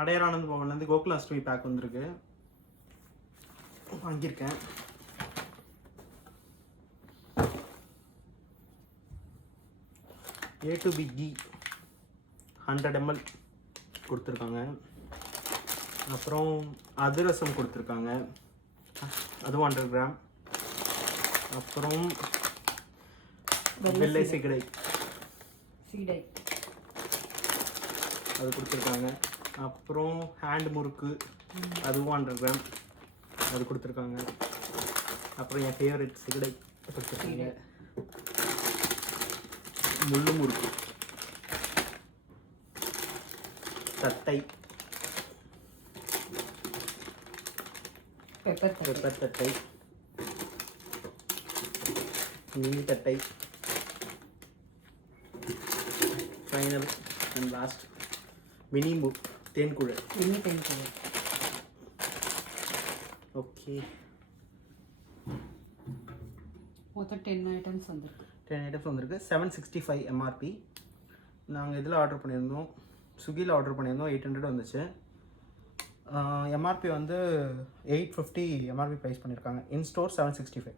Adyar Anand பவன்லேருந்து Gokulashtami back வந்திருக்கு, வாங்கியிருக்கேன். A to B ghee 100 ml கொடுத்துருக்காங்க. அப்புறம் அதிரசம் கொடுத்துருக்காங்க, அதுவும் 100 கிராம். அப்புறம் வெள்ளை சிகடை அது கொடுத்துருக்காங்க. அப்புறம் ஹேண்ட் முறுக்கு அதுவும் 100 கிராம் அது கொடுத்துருக்காங்க. அப்புறம் என் ஃபேவரட் சிகடை கொடுத்துருக்காங்க. முள்ளு முறுக்கு, தட்டை, பெப்பர் தட்டை, மினி தட்டை, ஃபைனல் அண்ட் லாஸ்ட் மினி தேன்குழல். ஓகே, மொத்தம் 10 ஐட்டம்ஸ் வந்திருக்கு. 10 ஐட்டம்ஸ் வந்திருக்கு. 765 எம்ஆர்பி. நாங்கள் இதில் ஆர்டர் பண்ணியிருந்தோம், ஸ்விக்கியில் ஆர்டர் பண்ணியிருந்தோம். 800 வந்துச்சு. எம்ஆர்பி வந்து 850 எம்ஆர்பி ப்ரைஸ் பண்ணியிருக்காங்க. In store 765.